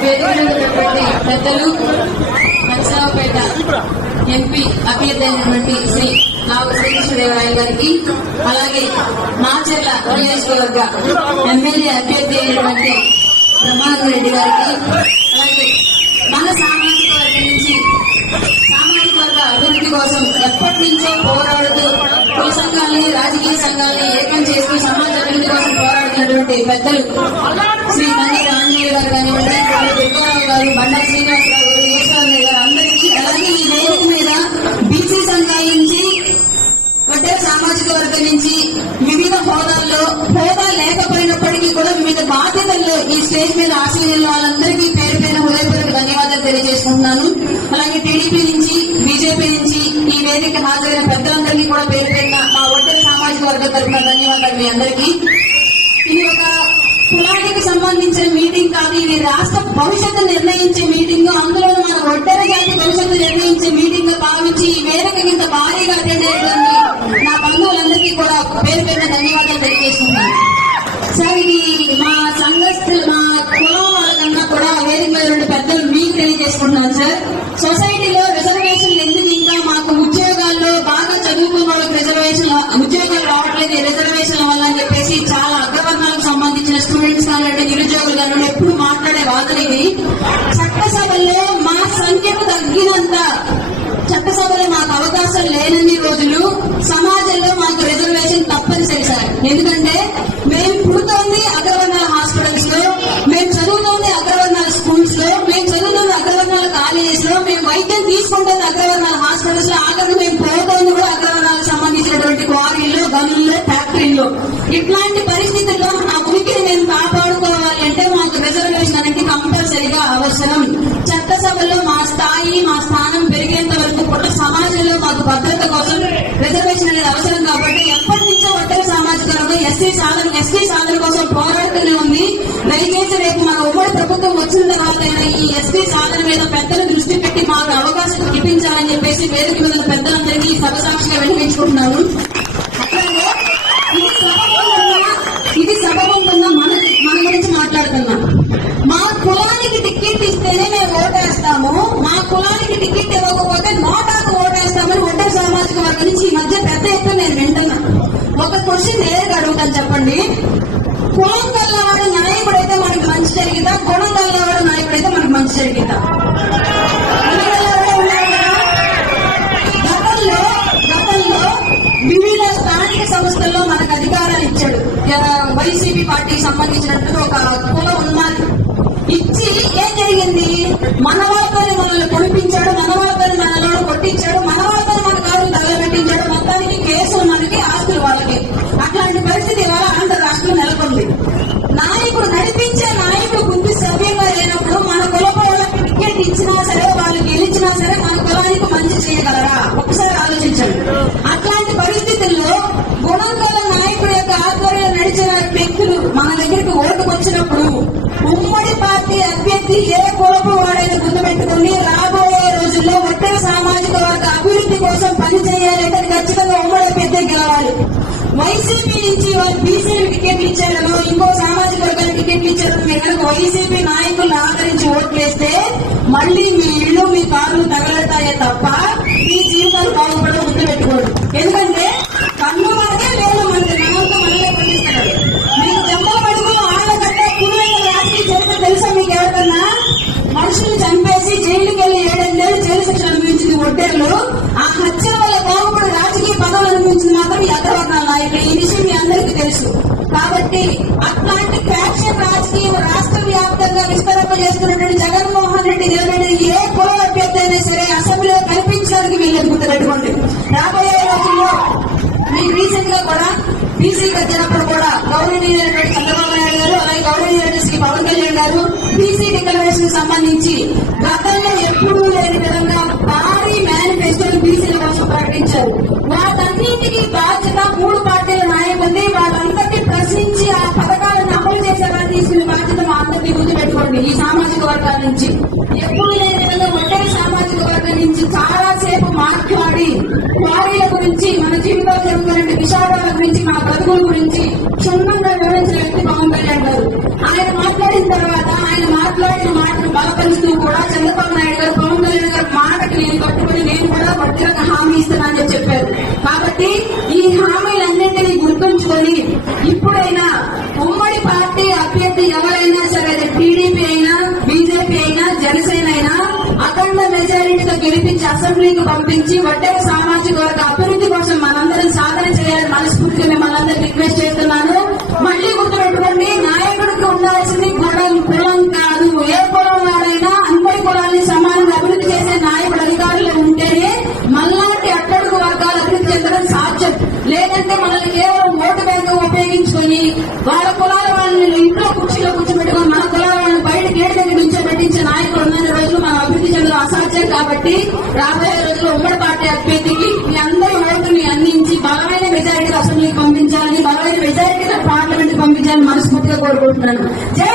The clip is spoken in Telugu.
వేదిక పెద్దలు నరసరావుపేట ఎంపీ అభ్యర్థి అయినటువంటి శ్రీ నాగు శ్రీకృష్ణదేవరాయ గారికి అలాగే మాచర్ల నియోజకవర్గ ఎమ్మెల్యే అభ్యర్థి అయినటువంటి బ్రహ్మానంద రెడ్డి గారికి అలాగే మన సామాజిక వర్గం నుంచి సామాజిక వర్గ అభివృద్ధి కోసం ఎప్పటి నుంచో పోరాడుతూ కుల సంఘాలని రాజకీయ సంఘాలని ఏకం చేస్తూ సమాజ అభివృద్ధి కోసం పోరాడుతున్నటువంటి పెద్దలు శ్రీ మంది గారు బండా శ్రీనివాసరావు గారు ఈశ్వరరావు గారు అందరికీ అలాగే ఈ వేదిక మీద బీసీ సంఘాల నుంచి అంటే సామాజిక వర్గం నుంచి వివిధ హోదాల్లో హోదా లేకపోయినప్పటికీ కూడా వివిధ బాధ్యతల్లో ఈ స్టేజ్ మీద ఆశీర్వదిన వాళ్ళందరికీ పేరు పైన హృదయపూర్వక ధన్యవాదాలు తెలియజేసుకుంటున్నాను. అలాగే టీడీపీ నుంచి బీజేపీ నుంచి ఈ వేదిక హాజరైన పెద్దలందరికీ కూడా పేరు పైన మా ఒంటరి సామాజిక వర్గం తరఫున ధన్యవాదాలు మీ అందరికీ. ఇది ఒక కులానికి సంబంధించిన మీటింగ్ కాదు ఇది రాష్ట్ర భవిష్యత్తు నిర్ణయించే మీటింగ్. అందులో మన ఒంటరి జాతి భవిష్యత్తు నిర్ణయించే మీటింగ్గా భావించి ఈ మేరకు ఇంత భారీగా అటెండ్ అయినటువంటి నా బంధువులందరికీ కూడా పేరు పేరున ధన్యవాదాలు తెలియజేస్తున్నాను. సార్ ఇది మా సంఘస్థులు మా కులం వాళ్ళకన్నా కూడా వేదిక మీద రెండు పెద్దలు మీకు తెలియజేసుకుంటున్నాను సార్. సొసైటీలో రిజర్వేషన్లు ఎందుకు చట్టసభల్లో మా సంఖ్యకు తగ్గినంత చట్టసభలో మాకు అవకాశం లేనన్ని రోజులు సమాజంలో మాకు రిజర్వేషన్ తప్పనిసరి సార్. ఎందుకంటే మేము పుడుతోంది అగ్రవర్ణాల హాస్పిటల్స్లో మేము చదువుతోంది అగ్రవర్ణాల స్కూల్స్లో మేము చదువుతోంది అగ్రవర్ణాల కాలేజెస్లో మేము వైద్యం తీసుకుంటుంది అగ్రవర్ణాల హాస్పిటల్స్లో ఆఖరి మేము పోతోంది కూడా అగ్రవర్ణాలకు సంబంధించినటువంటి క్వారీల్లో గనుల్లో ఫ్యాక్టరీల్లో ఇట్లాంటి పరిస్థితుల్లో నా ఉనికిని మేము కాపాడుకోవాలి అంటే మాకు రిజర్వేషన్ అనేది కంపల్సరిగా అవసరం. ఈ ఎస్పీ సాధన మీద పెద్దలు దృష్టి పెట్టి మాకు అవకాశం ఇప్పించాలని చెప్పేసి వేదిక మీద పెద్దలందరికీ సభ సాక్షిగా వినిపించుకుంటున్నాను ఇది సభ ఇది సభ ఉంటుందా మన మన గురించి మాట్లాడుతున్నాం మా కులానికి టికెట్ ఇస్తేనే మేము ఓటేస్తాము. మా కులానికి టికెట్ ఇవ్వకపోతే నోటాకు ఓటేస్తామని ఒంటరి సామాజిక వర్గం నుంచి ఈ మధ్య పెద్ద ఎత్తున నేను వింటున్నా. ఒక క్వశ్చన్ నేరుగా అడుగుతాను చెప్పండి. పార్టీ సంబంధించినట్టు ఒక కుల ఉన్నది ఇచ్చి ఏం జరిగింది? మన వాళ్ళతోనే మనల్ని కొనిపించాడు వచ్చినప్పుడు ఉమ్మడి పార్టీ అభ్యర్థి ఏ కులపు వాడైనా గుర్తుపెట్టుకుని రాబోయే రోజుల్లో ఉత్తర సామాజిక వర్గ అభివృద్ధి కోసం పనిచేయాలంటే ఖచ్చితంగా ఉమ్మడి అభ్యర్థి గెలవాలి. వైసీపీ నుంచి వాళ్ళు బీసీలు టికెట్లు ఇచ్చారు ఇంకో సామాజిక వర్గానికి టికెట్లు ఇచ్చారని మీరు కనుక వైసీపీ నాయకులను ఆదరించి ఓట్లేస్తే మళ్ళీ మీ ఇల్లు మీ కార్లు తగలతాయే తప్ప మీ జీవితాలు బాగుపడడం గుర్తు పెట్టుకోండి ఎందుకంటే అనుభవించింది ఆ హత్య వల్ల బాగుపడి రాజకీయ పదవులు అనుభవించింది మాత్రం ఈ నాయకుడు ఈ విషయం మీ అందరికీ తెలుసు. కాబట్టి అట్లాంటి ఫ్యాక్షన్ రాజకీయం రాష్ట్ర వ్యాప్తంగా విస్తరింప చేస్తున్నటువంటి జగన్మోహన్ రెడ్డి నిలబడిన ఏ కుల అభ్యర్థి అయినా సరే అసెంబ్లీలో కల్పించడానికి వీళ్ళని గుర్తుపెట్టుకోండి రాబోయే రోజుల్లో మీకు రీసెంట్గా కూడా బీసీ వచ్చినప్పుడు కూడా గౌరవనీయులైనటువంటి చంద్రబాబు నాయుడు గారు అలాగే గౌరవనీయులైన శ్రీ పవన్ కళ్యాణ్ గారు బీసీ డిక్లరేషన్ సంబంధించి గతంలో ఎప్పుడూ లేని విధంగా నుంచి. ఎప్పుడు లేని విధంగా ఒంటరి సామాజిక వర్గం నుంచి చాలా సేపు మాట్లాడి వారీల గురించి మన జీవితాలు జరుగుతున్న విషాదాల గురించి మా బతుకుల గురించి క్షుణ్ణంగా వివరించిన వ్యక్తి పవన్ కళ్యాణ్ గారు. ఆయన మాట్లాడిన తర్వాత ఆయన మాట్లాడిన మాటను బలపరుస్తూ కూడా చంద్రబాబు పిలిపించి అసెంబ్లీకి పంపించి వడ్డే సామాజిక వర్గ కాబట్టి రాబోయే రోజుల్లో ఉమ్మడి పార్టీ అభ్యర్థికి మీ అందరి ఓటుని అందించి బలమైన మెజారిటీ అసెంబ్లీకి పంపించాలని బలమైన మెజారిటీ పార్లమెంట్ పంపించాలని మనస్ఫూర్తిగా కోరుకుంటున్నాను. జై